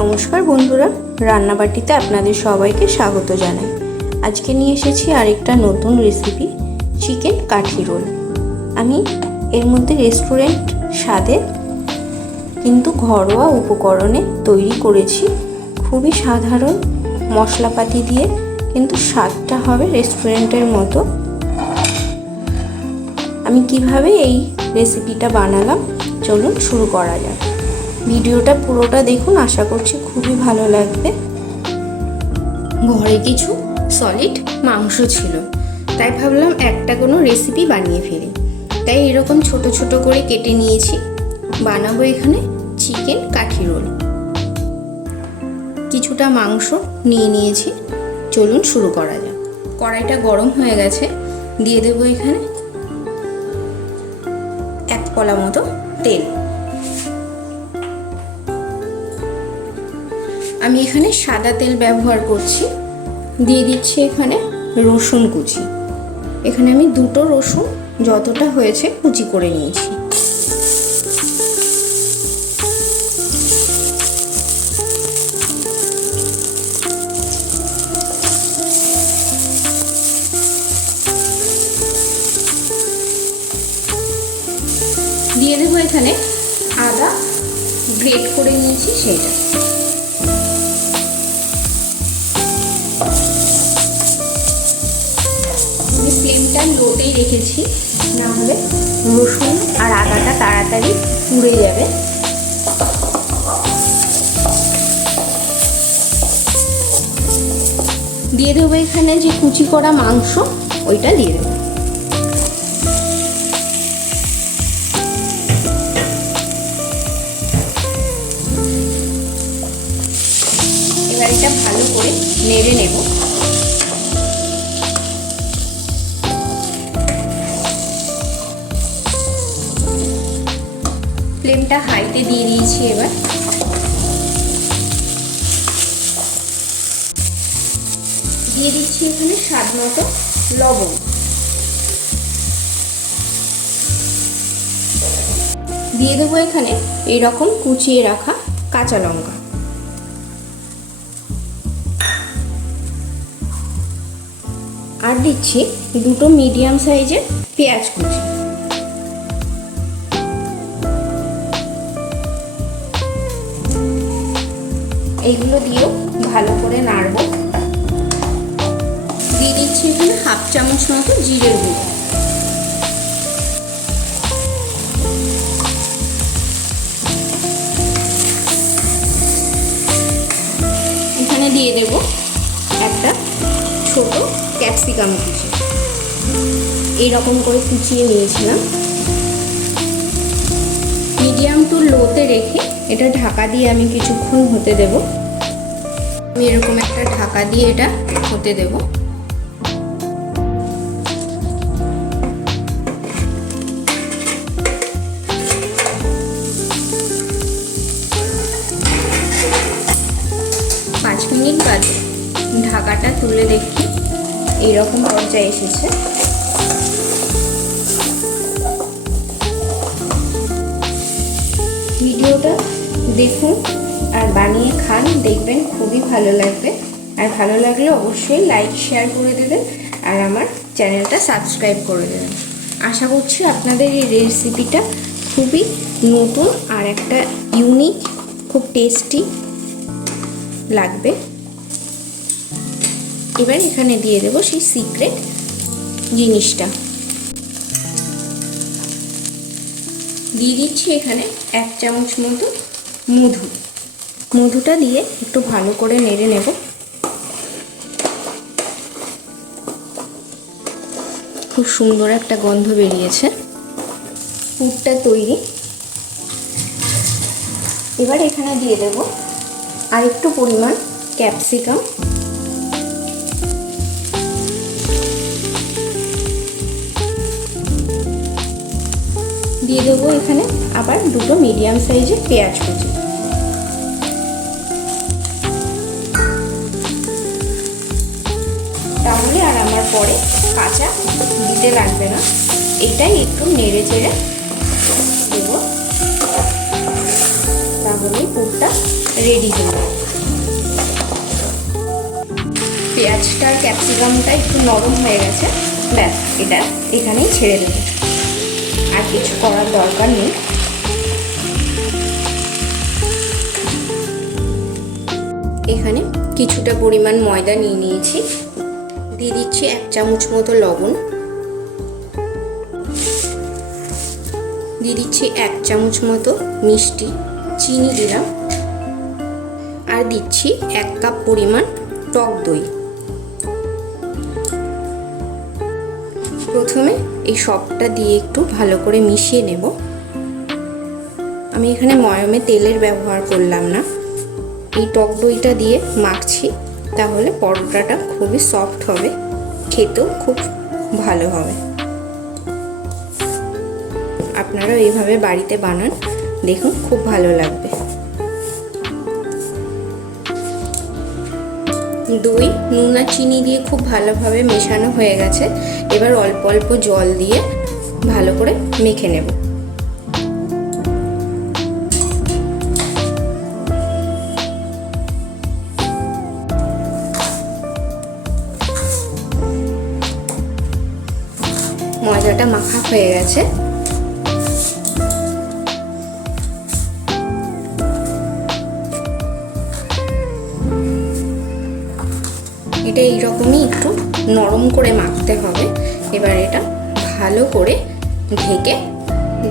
নমস্কার বন্ধুরা, রান্নাবাটিতে আপনাদের সবাইকে স্বাগত জানাই। আজকে নিয়ে এসেছি আরেকটা নতুন রেসিপি, চিকেন কাঠি রোল। আমি এর মধ্যে রেস্টুরেন্ট স্বাদে কিন্তু ঘরোয়া উপকরণে তৈরি করেছি। খুবই সাধারণ মশলাপাতি দিয়ে কিন্তু স্বাদটা হবে রেস্টুরেন্টের মতো। আমি কিভাবে এই রেসিপিটা বানালাম চলুন শুরু করা যাক। ভিডিওটা পুরোটা দেখুন, আশা করছি খুবই ভালো লাগবে। ঘরে কিছু সলিড মাংস ছিল, তাই ভাবলাম একটা কোনো রেসিপি বানিয়ে ফেলি। তাই এরকম ছোট ছোট করে কেটে নিয়েছি। বানাবো এখানে চিকেন কাঠি রোল। কিছুটা মাংস নিয়ে নিয়েছি, চলুন শুরু করা যাক। কড়াইটা গরম হয়ে গেছে, দিয়ে দেবো এখানে 1 কলা মতো তেল। আমি এখানে সাদা তেল ব্যবহার করছি। দিয়ে দিচ্ছি এখানে রসুন কুচি। এখানে আমি 2টো রসুন যতটা হয়েছে কুচি করে নিয়েছি। দিয়ে দেবো এখানে আদা গ্রেট করে নিয়েছি সেটা। ফ্লেমটা লোতেই রেখেছি, না হলে রসুন আর আদাটা তাড়াতাড়ি পুড়ে যাবে। দিয়ে দেবো এখানে যে কুচি করা মাংস, ওইটা দিয়ে দেবো। এবার এটা ভালো করে নেড়ে নেব। ফ্লেমটা হাইতে দিয়ে দিয়েছি। এবার দিয়ে দিচ্ছি এখানে স্বাদ মতো লবণ। দিয়ে দেবো এখানে এইরকম কুচিয়ে রাখা কাঁচা লঙ্কা। আর দিচ্ছি 2টো মিডিয়াম সাইজের পেঁয়াজ কুচি। এইগুলো দিয়েও ভালো করে নাড়ব। দিয়ে দিচ্ছি এখানে 1/2 চামচ মতো জিরের গুঁড়ো। এখানে দিয়ে দেব একটা ছোট ক্যাপসিকাম কুচি। এইরকম করে কুচিয়ে নিয়েছিলাম। মিডিয়াম টু লোতে রেখে এটা ঢাকা দিয়ে আমি কিছুক্ষণ হতে দেব। আমি এরকম একটা ঢাকা দিয়ে এটা হতে দেব। পাঁচ মিনিট বাদে ঢাকাটা তুলে দেখি এইরকম পর্যায়ে এসেছে। ভিডিওটা দেখুন আর বানিয়ে খান, দেখবেন খুবই ভালো লাগবে। আর ভালো লাগলে অবশ্যই লাইক শেয়ার করে দেবেন আর আমার চ্যানেলটা সাবস্ক্রাইব করে দেবেন। আশা করছি আপনাদের এই রেসিপিটা খুবই নতুন আর একটা ইউনিক, খুব টেস্টি লাগবে। এবার এখানে দিয়ে দেবো সেই সিক্রেট জিনিসটা। দিয়ে দিচ্ছি এখানে 1 চামচ মতো মধু। মধুটা দিয়ে একটু ভালো করে নেড়ে নেব। খুব সুন্দর একটা গন্ধ বেরিয়েছে, পুরটা তৈরি। এবার এখানে দিয়ে দেব আরেকটু পরিমাণ ক্যাপসিকাম। দিয়ে দেবো এখানে আবার 2টো মিডিয়াম সাইজের পেঁয়াজ কুচি। তাহলে আর আমার পরে কাঁচা দিতে লাগবে না। এটাই একটু নেড়ে চেড়ে দেবো। তাহলে তাহলেই পুরটা রেডি হয়ে যাবে। পেঁয়াজটা আর ক্যাপসিকামটা একটু নরম হয়ে গেছে, ব্যাস এটা এখানেই ছেড়ে দেবো, আর কিছু করার দরকার নেই। এখানে কিছুটা পরিমাণ ময়দা নিয়ে নিয়েছি, দিয়ে দিচ্ছি 1 চামচ মতো লবণ, দিয়ে দিচ্ছি 1 চামচ মতো মিষ্টি, চিনি দিলাম, আর দিচ্ছি 1 কাপ পরিমাণ টক দই। প্রথমে এই সবটা দিয়ে একটু ভালো করে মিশিয়ে নেব। আমি এখানে ময়ামে তেলের ব্যবহার করলাম না, এই টক দইটা দিয়ে মাখছি, তাহলে পরোটাটা খুবই সফট হবে, খেতেও খুব ভালো হবে। আপনারা এইভাবে বাড়িতে বানান, দেখুন খুব ভালো লাগবে। দই, নুন আর চিনি দিয়ে খুব ভালোভাবে মেশানো হয়ে গেছে। এবার অল্প অল্প জল দিয়ে ভালো করে মেখে নেব। ময়দাটা মাখা হয়ে গেছে। এটা এইরকমই একটু নরম করে মাখতে হবে। এবার এটা ভালো করে ঢেকে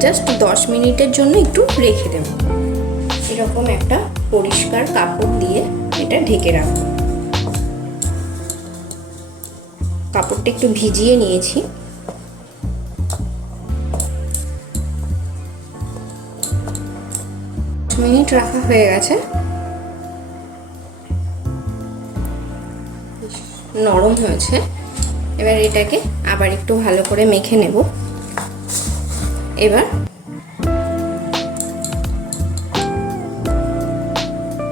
জাস্ট 10 মিনিটের জন্য একটু রেখে দেব। এরকম একটা পরিষ্কার কাপড় দিয়ে এটা ঢেকে রাখবো। কাপড়টা একটু ভিজিয়ে নিয়েছি। মিনিট রাখা হয়ে গেছে, নরম হয়েছে। এবার এটাকে আবার একটু ভালো করে মেখে নেব। এবার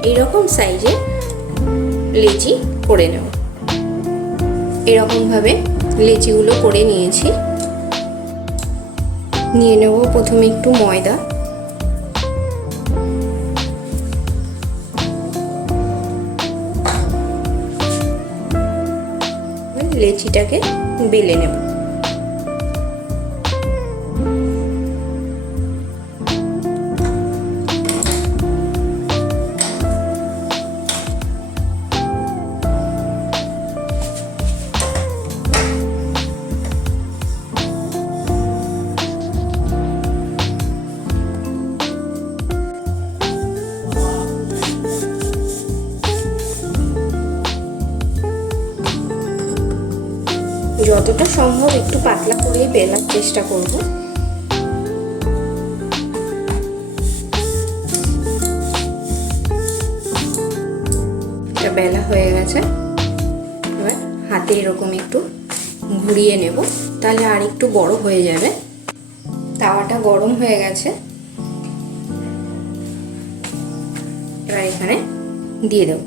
এইরকম সাইজে লেচি করে নেব। এরকম ভাবে লেচিগুলো করে নিয়েছি। নিয়ে নেব প্রথমে একটু ময়দা, লেচিটাকে বেলে নেব। যতটা সম্ভব একটু পাতলা করেই বেলার চেষ্টা করব। এটা বেলা হয়ে গেছে। এবার হাতে এরকম একটু ঘুরিয়ে নেব, তাহলে আর একটু বড় হয়ে যাবে। তাওয়াটা গরম হয়ে গেছে। এবার এখানে দিয়ে দেব।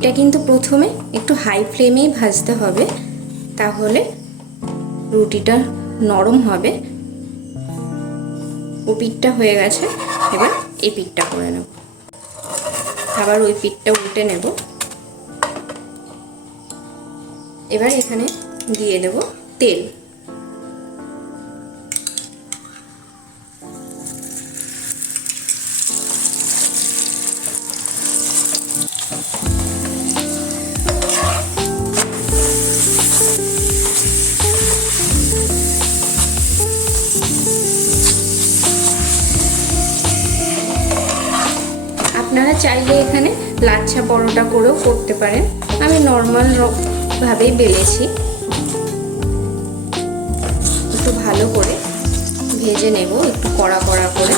এটা কিন্তু প্রথমে একটু হাই ফ্লেমেই ভাজতে হবে, তাহলে রুটিটা নরম হবে। ও পিঠটা হয়ে গেছে, এবার এই পিঠটা করে নেব। আবার ওই পিঠটা উল্টে নেব। এবার এখানে দিয়ে দেব তেল। আপনারা চাইলে এখানে লাচ্ছা পরোটা করেও করতে পারেন। আমি নর্মাল ভাবেই বেলেছি। একটু ভালো করে ভেজে নেব, একটু কড়া কড়া করে,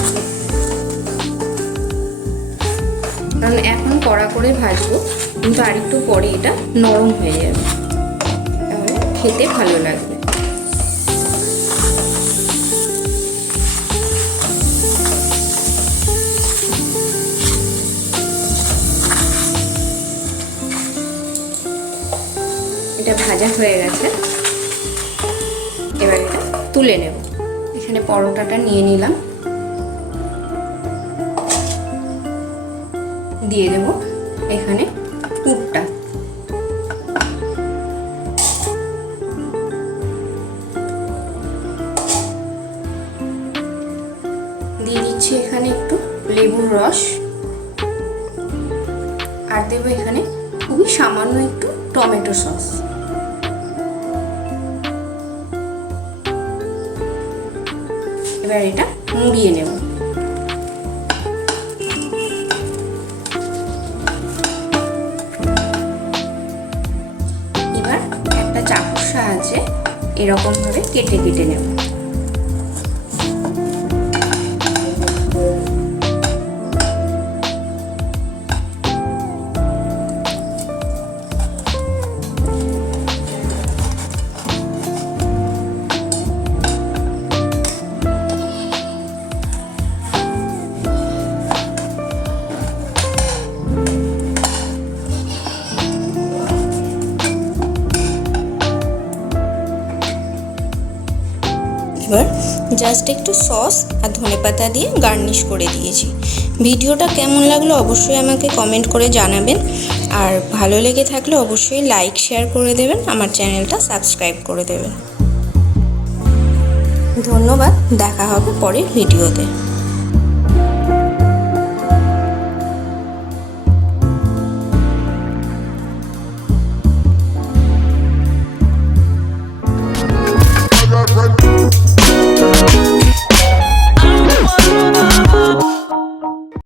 কারণ এখন কড়া করে ভাজবো, কিন্তু আর একটু পরে এটা নরম হয়ে যাবে, তাহলে খেতে ভালো লাগবে। এটা ভাজা হয়ে গেছে। এবার এটা তুলে নেব। এখানে পরোটাটা নিয়ে নিলাম। দিয়ে দেব এখানে পুরটা। দিয়ে দিচ্ছি এখানে একটু লেবুর রস, আর দেবো এখানে খুবই সামান্য একটু টমেটো সস। এবার এটা মুড়িয়ে নেব। এবার একটা চাকুর সাহায্যে এরকম ভাবে কেটে কেটে নেব। এবার জাস্ট একটু সস আর ধনেপাতা দিয়ে গার্নিশ করে দিয়েছি। ভিডিওটা কেমন লাগলো অবশ্যই আমাকে কমেন্ট করে জানাবেন, আর ভালো লেগে থাকলে অবশ্যই লাইক শেয়ার করে দেবেন, আমার চ্যানেলটা সাবস্ক্রাইব করে দেবেন। ধন্যবাদ, দেখা হবে পরের ভিডিওতে।